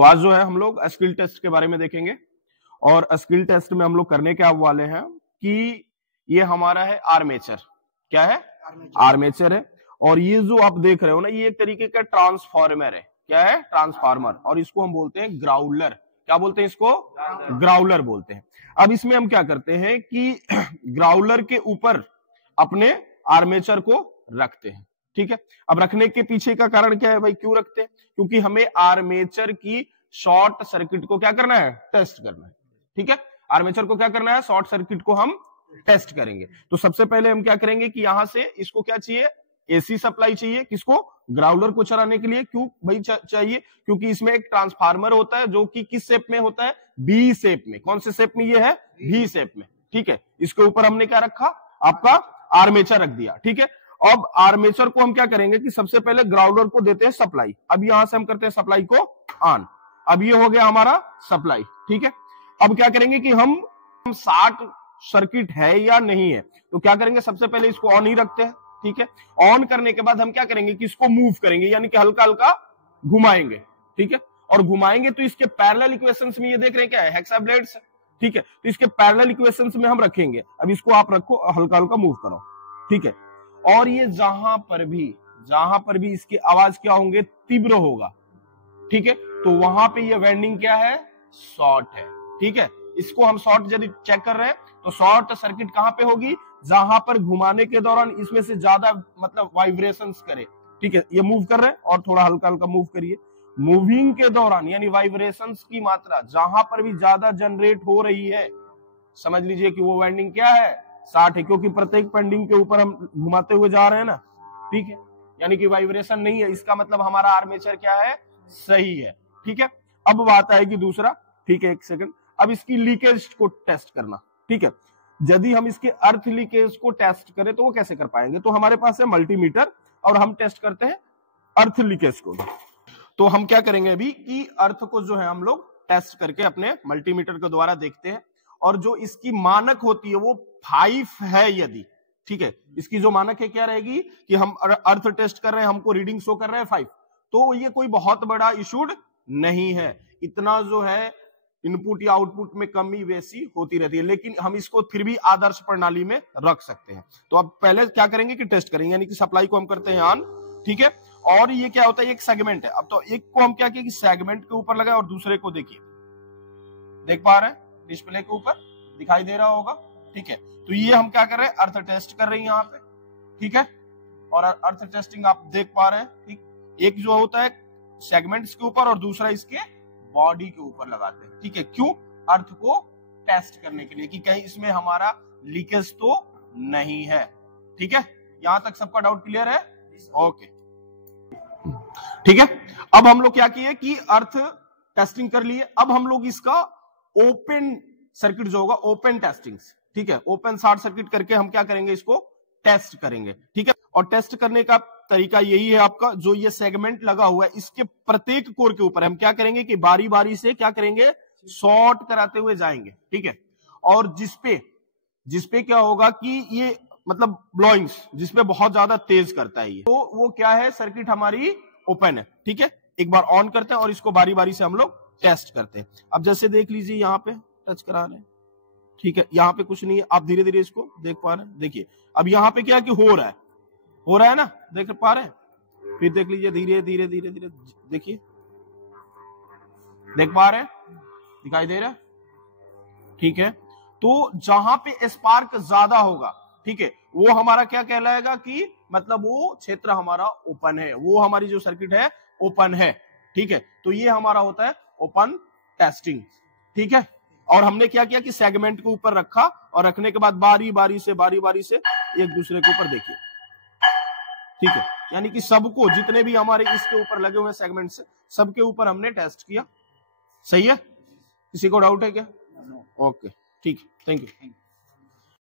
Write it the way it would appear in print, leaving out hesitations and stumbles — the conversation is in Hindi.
तो आज जो है हम लोग स्किल टेस्ट के बारे में देखेंगे, और स्किल टेस्ट में हम लोग करने क्या वाले हैं कि ये हमारा है आर्मेचर। क्या है? आर्मेचर है। और ये जो आप देख रहे हो ना, ये एक तरीके का ट्रांसफार्मर है। क्या है? ट्रांसफार्मर। और इसको हम बोलते हैं ग्राउलर। क्या बोलते हैं इसको? ग्राउलर बोलते हैं। अब इसमें हम क्या करते हैं कि ग्राउलर के ऊपर अपने आर्मेचर को रखते हैं। ठीक है। अब रखने के पीछे का कारण क्या है भाई, क्यों रखते हैं? क्योंकि हमें आर्मेचर की शॉर्ट सर्किट को क्या करना है? टेस्ट करना है। ठीक है। आर्मेचर को क्या करना है? शॉर्ट सर्किट को हम टेस्ट करेंगे। तो सबसे पहले हम क्या करेंगे कि यहां से इसको क्या चाहिए? एसी सप्लाई चाहिए। किसको? ग्राउलर को चलाने के लिए। क्यों भाई चाहिए? क्योंकि इसमें एक ट्रांसफार्मर होता है जो कि किस शेप में होता है? बी शेप में। कौन से शेप में ये है? भी शेप में। ठीक है। इसके ऊपर हमने क्या रखा? आपका आर्मेचर रख दिया। ठीक है। अब आर्मेचर को हम क्या करेंगे कि सबसे पहले ग्राउलर को देते हैं सप्लाई। अब यहां से हम करते हैं सप्लाई को ऑन। अब ये हो गया हमारा सप्लाई। ठीक है। अब क्या करेंगे कि हम 60 सर्किट है या नहीं है, तो क्या करेंगे? सबसे पहले इसको ऑन ही रखते हैं। ठीक है। ऑन करने के बाद हम क्या करेंगे कि इसको मूव करेंगे, यानी कि हल्का हल्का घुमाएंगे। ठीक है। और घुमाएंगे तो इसके पैरेलल इक्वेशंस में ये देख रहे हैं क्या है? हेक्साब्लेड्स। ठीक है। तो इसके पैरेलल इक्वेशंस में हम रखेंगे। अब इसको आप रखो, हल्का हल्का मूव करो। ठीक है। और ये जहां पर भी इसकी आवाज क्या होंगे? तीव्र होगा। ठीक है। तो वहां पे ये वाइंडिंग क्या है? शॉर्ट है। ठीक है। इसको हम शॉर्ट यदि चेक कर रहे हैं तो शॉर्ट सर्किट कहां पे होगी? जहां पर घुमाने के दौरान इसमें से ज्यादा मतलब वाइब्रेशंस करे। ठीक है। ये मूव कर रहे हैं और थोड़ा हल्का हल्का मूव करिए। मूविंग के दौरान यानी वाइब्रेशंस की मात्रा जहां पर भी ज्यादा जनरेट हो रही है, समझ लीजिए कि वो वाइंडिंग क्या है? 60 है। क्योंकि प्रत्येक पेंडिंग के ऊपर हम घुमाते हुए जा रहे हैं ना। ठीक है। यानी कि वाइब्रेशन नहीं है, इसका मतलब हमारा आर्मेचर क्या है? सही है। ठीक है। अब बात आएगी दूसरा। ठीक है, एक सेकंड। अब इसकी लीकेज को टेस्ट करना। ठीक है। यदि हम इसके अर्थ लीकेज को टेस्ट करें तो वो कैसे कर पाएंगे? तो हमारे पास है मल्टीमीटर और हम टेस्ट करते हैं अर्थ लीकेज को। तो हम क्या करेंगे अभी कि अर्थ को जो है हम लोग टेस्ट करके अपने मल्टीमीटर के द्वारा देखते हैं, और जो इसकी मानक होती है वो 5 है यदि। ठीक है। इसकी जो मानक है क्या रहेगी कि हम अर्थ टेस्ट कर रहे हैं, हमको रीडिंग शो कर रहे हैं 5, तो ये कोई बहुत बड़ा इशूड नहीं है। इतना जो है इनपुट या आउटपुट में कमी वैसी होती रहती है, लेकिन हम इसको फिर भी आदर्श प्रणाली में रख सकते हैं। तो अब पहले क्या करेंगे कि टेस्ट करेंगे, यानी कि सप्लाई को हम करते हैं ऑन। ठीक है। और ये क्या होता है? एक सेगमेंट है। अब तो एक को हम क्या किया कि सेगमेंट के ऊपर लगाए और दूसरे को देखिए, देख पा रहे हैं? डिस्प्ले के ऊपर दिखाई दे रहा होगा। ठीक है। तो ये हम क्या कर रहे हैं? अर्थ टेस्ट कर रहे हैं यहाँ पे। ठीक है। और अर्थ टेस्टिंग आप देख पा रहे हैं। ठीक। एक जो होता है सेगमेंट्स के ऊपर और दूसरा इसके बॉडी के ऊपर लगाते हैं। ठीक है। क्यों? अर्थ को टेस्ट करने के लिए कि कहीं इसमें हमारा लीकेज तो नहीं है। ठीक है। यहां तक सबका डाउट क्लियर है? ओके। ठीक है। अब हम लोग क्या किए कि अर्थ टेस्टिंग कर लिए। अब हम लोग इसका ओपन सर्किट जो होगा, ओपन टेस्टिंग। ठीक है। ओपन शॉर्ट सर्किट करके हम क्या करेंगे? इसको टेस्ट करेंगे। ठीक है। और टेस्ट करने का तरीका यही है आपका, जो ये सेगमेंट लगा हुआ है इसके प्रत्येक कोर के ऊपर हम क्या करेंगे कि बारी बारी से क्या करेंगे? शॉर्ट कराते हुए जाएंगे। ठीक है। और जिसपे क्या होगा कि ये मतलब ब्लोइंग्स जिसपे बहुत ज्यादा तेज करता है ये, तो वो क्या है? सर्किट हमारी ओपन है। ठीक है। एक बार ऑन करते हैं और इसको बारी बारी से हम लोग टेस्ट करते हैं। अब जैसे देख लीजिए यहाँ पे टच करा रहे हैं। ठीक है। यहाँ पे कुछ नहीं है, आप धीरे धीरे इसको देख पा रहे हैं। देखिए अब यहाँ पे क्या कि हो रहा है ना, देख पा रहे हैं? फिर देख लीजिए धीरे धीरे धीरे धीरे, देखिए देख पा रहे हैं? दिखाई दे रहा है? ठीक है। तो जहां पे स्पार्क ज्यादा होगा, ठीक है, वो हमारा क्या कहलाएगा कि मतलब वो क्षेत्र हमारा ओपन है, वो हमारी जो सर्किट है ओपन है। ठीक है। तो ये हमारा होता है ओपन टेस्टिंग। ठीक है। और हमने क्या किया कि सेगमेंट के ऊपर रखा और रखने के बाद बारी बारी से एक दूसरे के ऊपर देखिए। ठीक है। यानी कि सबको, जितने भी हमारे इसके ऊपर लगे हुए सेगमेंट से, सबके ऊपर हमने टेस्ट किया। सही है? किसी को डाउट है क्या? ओके। ठीक है। Thank you.